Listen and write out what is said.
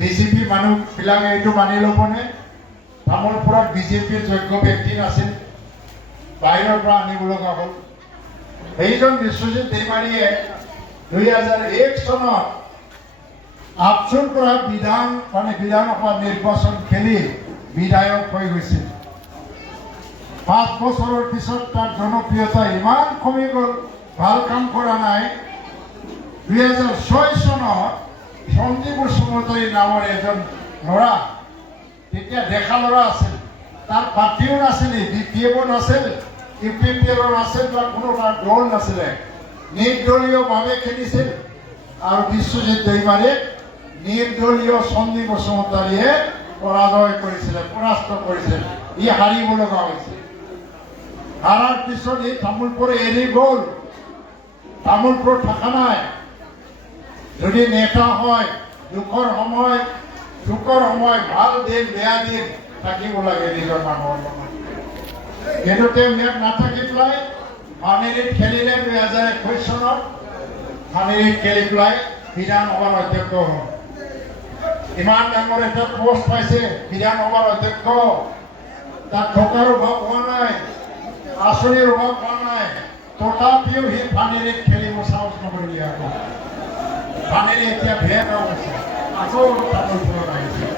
BJP মানুহবিলাকে এইটো মানি ল'বনে? তামোলপুৰত বিজেপিৰ যোগ্য ব্যক্তি নাছিল, বাহিৰৰ পৰা আনিব লগা হ'ল। সেইজন বিশ্বজিৎ দৈমাৰীয়ে 2001 চনত আপচুৰ পৰা বিধানসভা নিৰ্বাচন খেলি বিধায়ক হৈ গৈছিল। 5 বছৰৰ পিছত তাৰ জনপ্ৰিয়তা ইমান কমি গ'ল, ভাল কাম কৰা নাই। 2006 চনত সঞ্জীৱ বসুমতাৰী নামৰ এজন ল'ৰা, তেতিয়া ডেকা ল'ৰা আছিল, তাৰ পাৰ্টিও নাছিল, BPF নাছিল, UPPL নাছিল বা কোনো দল নাছিলে, নিৰ্দলীয়ভাৱে খেলিছিল। আৰু বিশ্বজিৎ দৈমাৰীক নিৰ্দলীয় সঞ্জীৱ বসুমতাৰীয়ে পৰাস্ত কৰিছিল। ই হাৰিব লগা হৈছিল। হাৰাৰ পিছত ই তামোলপুৰ এৰি গ'ল, তামোলপুৰ থকা নাই। যদি নেতা হয়, দুখৰ সময় ভাল দিন বেয়া দিন থাকিব লাগে নিজৰ মানুহৰ লগত। কিন্তু তেওঁ ইয়াত নাথাকি পেলাই পানেৰীত খেলিলে। 2021 চনত পানেৰীত খেলি পেলাই বিধানসভাৰ অধ্যক্ষ হ'ল। ইমান ডাঙৰ এটা পোষ্ট পাইছে বিধানসভাৰ অধ্যক্ষ, তাত টকাৰ অভাৱ হোৱা নাই, আঁচনিৰ অভাৱ হোৱা নাই, তথাপিও সি পানেৰীত খেলিব সাহস নকৰিলে। আকৌ পানেৰী এতিয়া ভেট হৈছে, আকৌ তামোলপুৰত আহিছে।